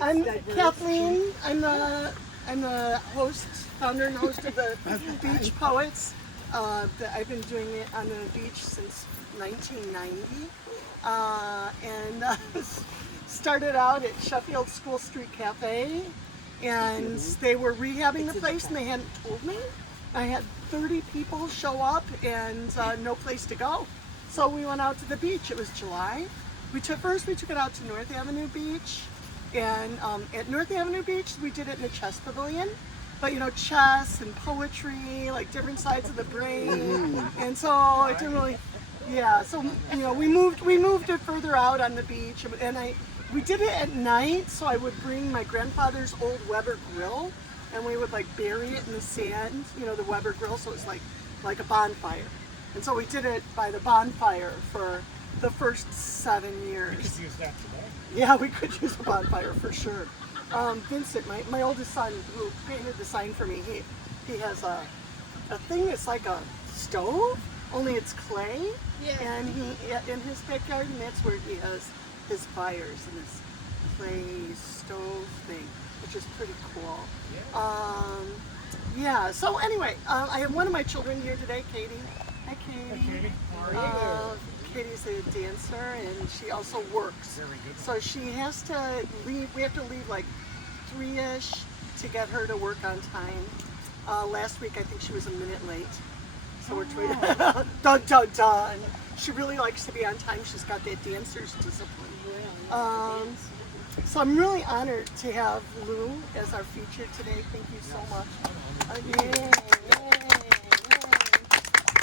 I'm Kathleen. I'm the host, founder and host of the Beach Poets. I've been doing it on the beach since 1990, and started out at Sheffield School Street Cafe, and they were rehabbing the place, and they hadn't told me. I had 30 people show up and no place to go, so we went out to the beach. It was July. We took it out to North Avenue Beach. And at North Avenue Beach, we did it in the chess pavilion. But chess and poetry, like different sides of the brain. And so it didn't really, so we moved it further out on the beach, and we did it at night. So I would bring my grandfather's old Weber grill, and we would like bury it in the sand, the Weber grill, so it's like a bonfire. And so we did it by the bonfire for the first 7 years. We could use that today. Yeah, we could use a bonfire for sure. Vincent, my oldest son, who painted the sign for me, he has a thing that's like a stove, only it's clay. Yeah. And he in his backyard, and that's where he has his fires and this clay stove thing, which is pretty cool. Yeah. So anyway, I have one of my children here today, Katie. Hi, Katie. Hi, Katie. How are you? Katie's a dancer, and she also works. Very good. So she has to leave. We have to leave like 3-ish to get her to work on time. Last week, I think she was a minute late. So we're trying. Dun dun dun. She really likes to be on time. She's got that dancer's discipline. So I'm really honored to have Lou as our feature today. Thank you so much. Yay.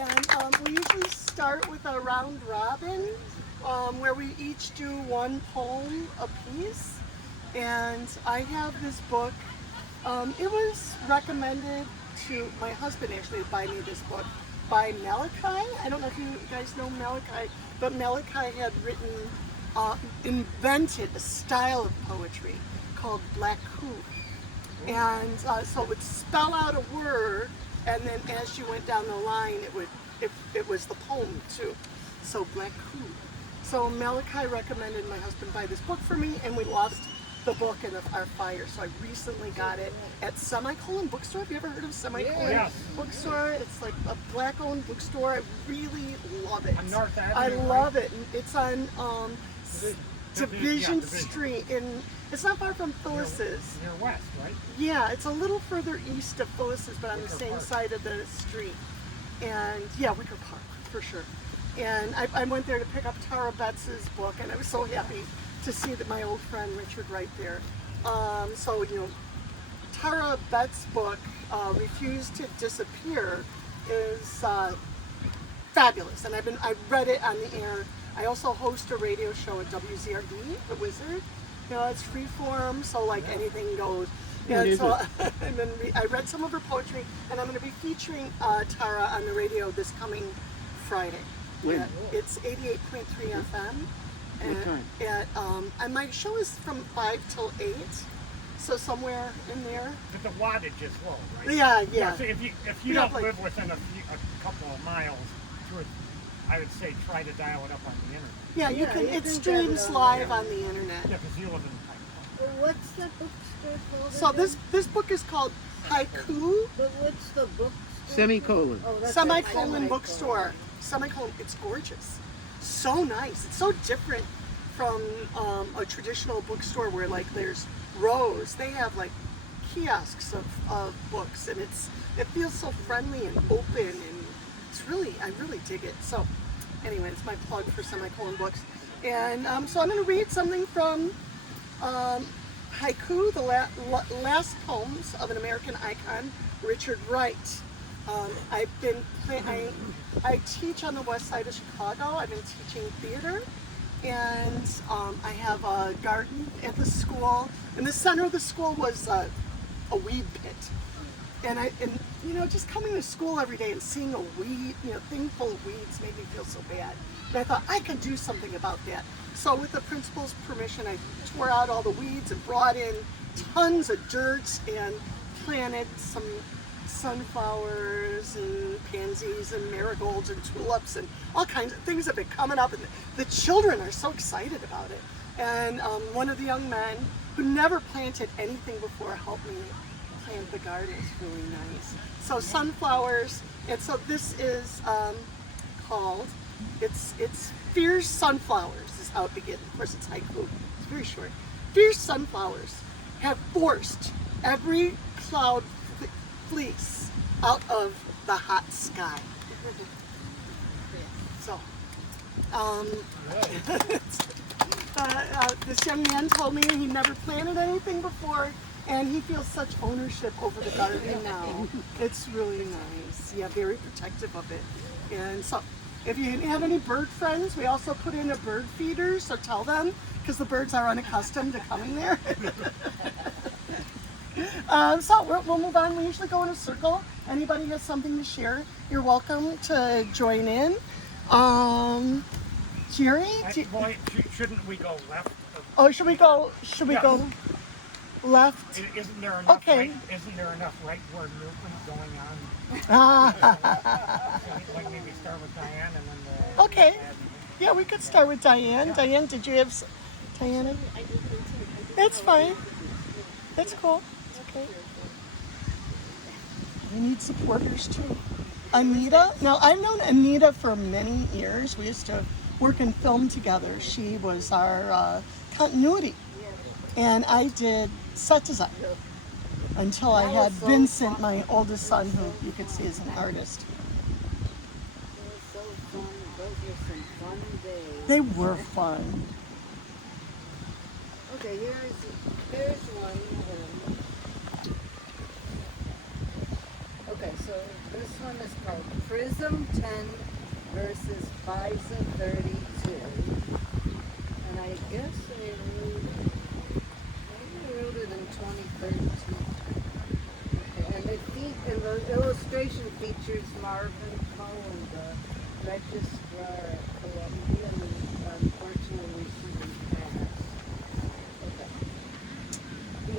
And we usually start with a round robin where we each do one poem apiece. And I have this book. It was recommended to my husband, actually, to buy me this book by Malachi. I don't know if you guys know Malachi, but Malachi had invented a style of poetry called Black Hoop. And so it would spell out a word, and then as you went down the line, it was the poem too. So Black Hoop. So Malachi recommended my husband buy this book for me, and we lost the book in our fire. So I recently got it at Semicolon Bookstore. Have you ever heard of Semicolon Bookstore? It's like a black-owned bookstore. I really love it. On North Avenue, I love it. It's on Division Street. It's not far from Phyllis's. Near West, right? Yeah, it's a little further east of Phyllis's, but on the same side of the street. And yeah, Wicker Park, for sure. And I went there to pick up Tara Betts' book, and I was so happy to see that my old friend Richard right there. So, Tara Betts' book, Refuse to Disappear, is fabulous. And I've read it on the air. I also host a radio show at WZRD, The Wizard. It's free form, so like anything goes. And so I read some of her poetry, and I'm going to be featuring Tara on the radio this coming Friday. When? It's 88.3 FM. And my show is from 5 till 8, so somewhere in there. But the wattage is low, right? Yeah. So if you don't live within a couple of miles, I would say try to dial it up on the internet. Yeah, you can. It streams live on the internet. Yeah, because you live in What's the bookstore called? So this book is called Haiku. But what's the book? Semicolon. Oh, that's Semicolon Bookstore. Semicolon. It's gorgeous. So nice. It's so different from a traditional bookstore where like there's rows. They have like kiosks of books, and it feels so friendly and open, and I really dig it. So anyway, it's my plug for Semicolon Books. And so I'm going to read something from Haiku, the last poems of an American icon, Richard Wright. I teach on the west side of Chicago. I've been teaching theater, and I have a garden at the school. In the center of the school was a weed pit. And just coming to school every day and seeing a weed, thing full of weeds made me feel so bad. And I thought I could do something about that. So with the principal's permission, I tore out all the weeds and brought in tons of dirt and planted some sunflowers and pansies and marigolds and tulips and all kinds of things have been coming up, and the children are so excited about it. And one of the young men who never planted anything before helped me plant the garden. It's really nice. So sunflowers, and so this is called, it's Fierce Sunflowers is how it begins. Of course it's haiku, it's very short. Fierce sunflowers have forced every cloud fleece out of the hot sky. So, this young man told me he never planted anything before, and he feels such ownership over the garden now. It's really nice. Yeah, very protective of it. And so, if you have any bird friends, we also put in a bird feeder, so tell them, because the birds are unaccustomed to coming there. So we'll move on. We usually go in a circle. Anybody has something to share, you're welcome to join in. Jerry? Boy, shouldn't we go left? Oh, should we go left? Isn't there enough? Okay. Isn't there enough rightward movement going on? Like maybe start with Diane and then the. Okay. Yeah, we could start with Diane. Yeah. Diane, did you have Diana? That's fine. That's cool. It's okay. We need supporters too. Anita. Now, I've known Anita for many years. We used to work in film together. She was our continuity. And I did set design until I had Vincent, my oldest son, who you could see as an artist. It was so fun. Those were some fun days. They were fun. Okay, here's one. Okay, so this one is called Prism 10 versus FISA 32. And I guess they wrote it in 2013. Okay, and the illustration features Marvin Cohen, the registrar at Columbia, and unfortunately recently passed. Okay.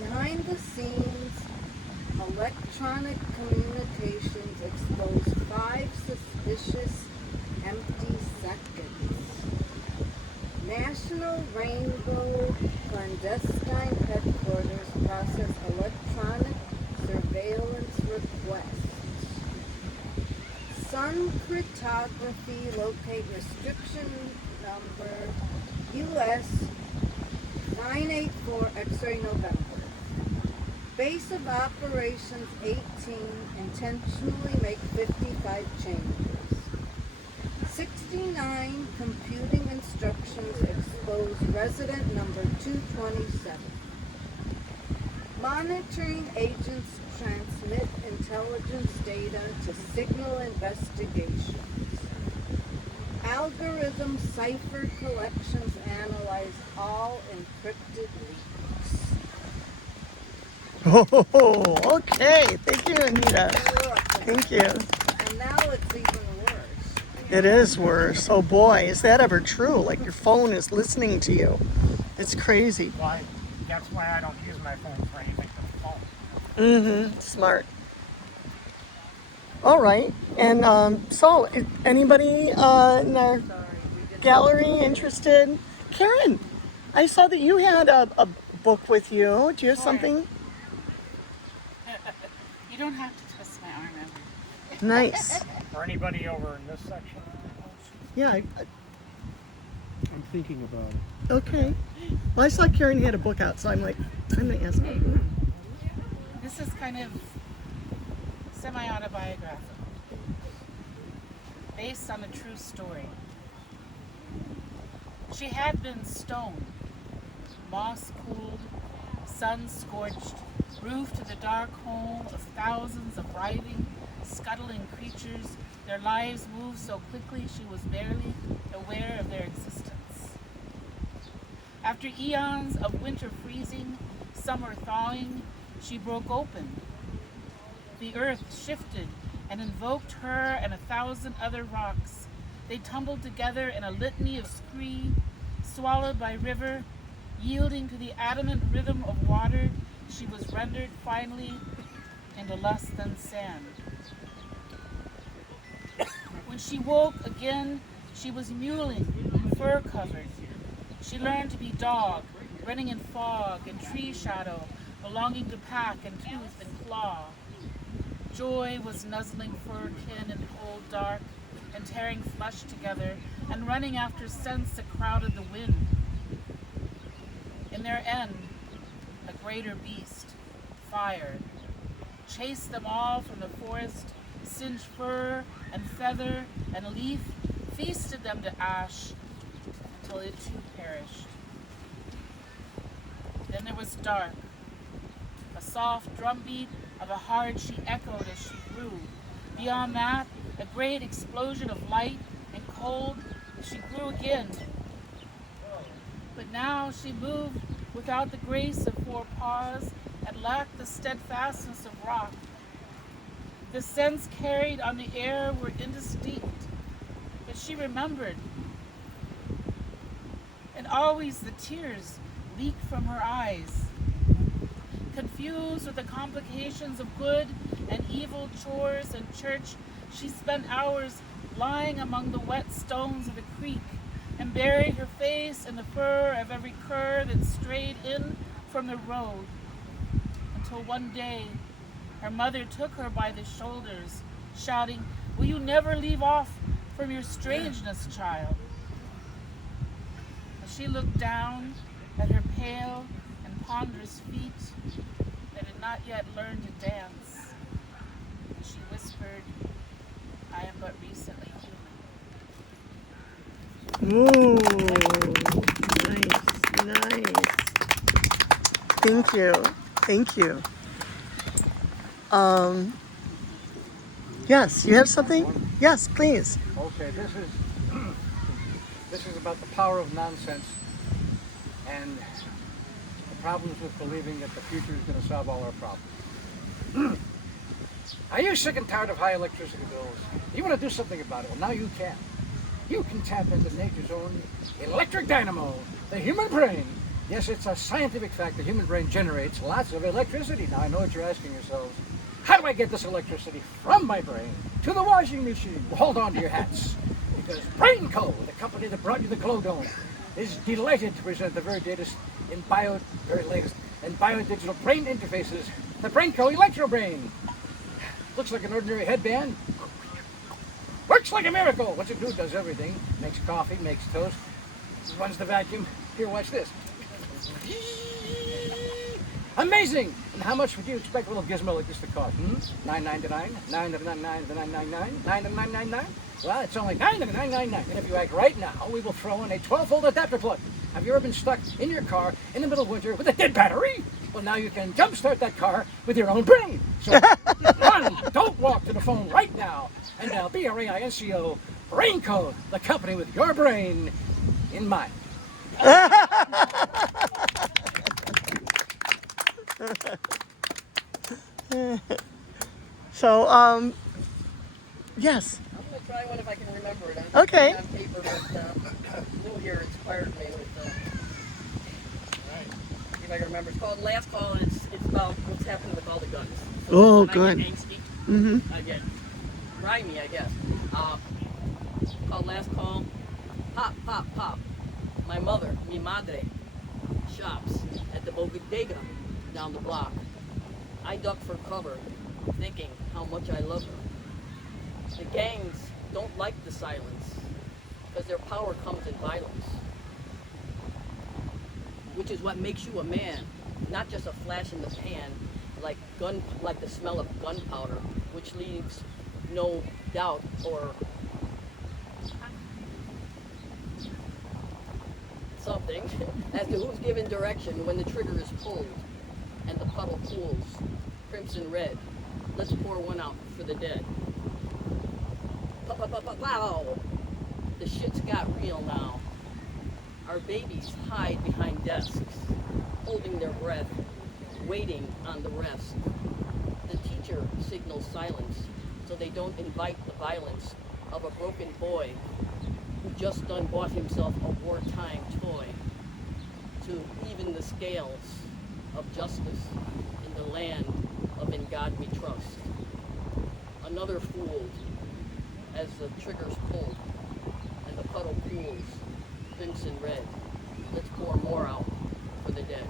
Behind the scenes, electronic communications exposed 5 suspicious empty seconds. National Rainbow Clandestine Headquarters process electronic surveillance requests. Sun Cryptography locate restriction number US 984 X-ray November. Base of operations 18 intentionally make 55 changes. 69 computing instructions expose resident number 227. Monitoring agents transmit intelligence data to signal investigations. Algorithm cipher collections analyze all encrypted leaks. Oh, okay. Thank you, Anita. Thank you. And now it's even worse. It is worse. Oh boy, is that ever true? Like your phone is listening to you. It's crazy. Why? That's why I don't use my phone for anything but the phone. Mm-hmm. Smart. All right. And so, anybody in our gallery interested? Karen, I saw that you had a book with you. Do you have something? You don't have to twist my arm ever. Nice. Or anybody over in this section. Yeah. I'm thinking about it. Okay. Well, I saw Karen had a book out, so I'm like, I'm going to ask her. This is kind of semi-autobiographical, based on a true story. She had been stoned, moss-cooled, sun-scorched, roofed to the dark home of thousands of writhing, scuttling creatures. Their lives moved so quickly she was barely aware of their existence. After eons of winter freezing, summer thawing, she broke open. The earth shifted and invoked her and 1,000 other rocks. They tumbled together in a litany of scree, swallowed by river, yielding to the adamant rhythm of water. She was rendered finally into less than sand. When she woke again, she was mewling, fur-covered. She learned to be dog, running in fog and tree shadow, belonging to pack and tooth and claw. Joy was nuzzling fur kin in cold dark, and tearing flesh together, and running after scents that crowded the wind. In their end, a greater beast, fire, chased them all from the forest, singed fur and feather and leaf, feasted them to ash, until it too perished. Then there was dark, a soft drumbeat of a heart she echoed as she grew. Beyond that, a great explosion of light and cold as she grew again. But now she moved without the grace of four paws and lacked the steadfastness of rock. The scents carried on the air were indistinct, but she remembered. And always the tears leaked from her eyes. Confused with the complications of good and evil chores and church, she spent hours lying among the wet stones of the creek and buried her face in the fur of every cur that strayed in from the road, until one day her mother took her by the shoulders, shouting, "Will you never leave off from your strangeness, child?" As she looked down at her pale and ponderous feet that had not yet learned to dance, she whispered, "I am but recently human." Ooh, nice. Thank you. Thank you. Yes, you have something? Yes, please. Okay, this is about the power of nonsense and the problems with believing that the future is going to solve all our problems. Are you sick and tired of high electricity bills? You want to do something about it? Well, now you can. You can tap into nature's own electric dynamo, the human brain. Yes, it's a scientific fact the human brain generates lots of electricity. Now, I know what you're asking yourselves. How do I get this electricity from my brain to the washing machine? Well, hold on to your hats, because Brain Co., the company that brought you the Glow Dome, is delighted to present the very latest in biodigital brain interfaces, the Brain Co. Electro Brain. Looks like an ordinary headband. Works like a miracle. What's it do? It does everything. Makes coffee, makes toast, runs the vacuum. Here, watch this. Amazing! And how much would you expect a little gizmo like this to cost? $9.99? $9.99? $9.99? Well, it's only $9.99. And if you act right now, we will throw in a 12-volt adapter plug. Have you ever been stuck in your car in the middle of winter with a dead battery? Well, now you can jumpstart that car with your own brain. So run! Don't walk to the phone right now and dial BRAINCO, Brain Co., the company with your brain in mind. So, yes. I'm going to try one if I can remember it. Okay. On paper, but Lou here inspired me with see if I can remember. It's called Last Call, and it's about what's happening with all the guns. So Oh, when I good. get angsty, Mm-hmm. I get grimy, I guess. Called Last Call. Pop, pop, pop. My mother, mi madre, shops at the bodega down the block. I duck for cover, thinking how much I love her. The gangs don't like the silence, because their power comes in violence. Which is what makes you a man, not just a flash in the pan, like the smell of gunpowder, which leaves no doubt or something as to who's given direction when the trigger is pulled and the puddle cools, crimson red. Let's pour one out for the dead. Pow! The shit's got real now. Our babies hide behind desks, holding their breath, waiting on the rest. The teacher signals silence so they don't invite the violence of a broken boy who just done bought himself a wartime toy to even the scales of justice in the land of In God We Trust. Another fooled as the trigger's pulled and the puddle cools, crimson red. Let's pour more out for the dead.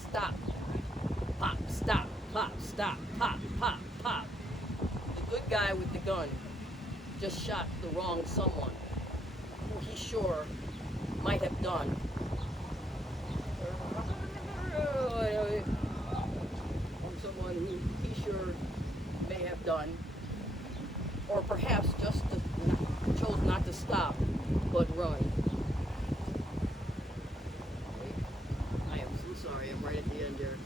Stop. Pop, stop, pop, stop, pop, pop, pop. The good guy with the gun just shot the wrong someone who he sure might have done. Someone who he sure may have done, or perhaps just chose not to stop, but run. I am so sorry, I'm right at the end there.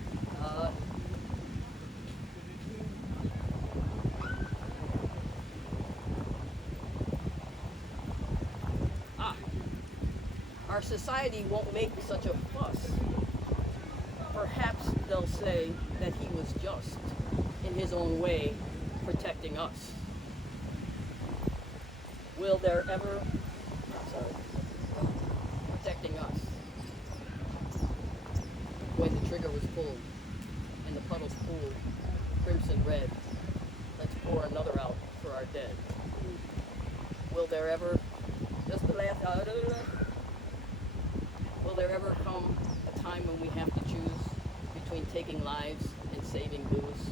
Our society won't make such a fuss. Perhaps they'll say that he was just, in his own way, protecting us. Will there ever, protecting us. When the trigger was pulled and the puddles pooled, crimson red, let's pour another out for our dead. Will there ever, just the last, will there ever come a time when we have to choose between taking lives and saving booze?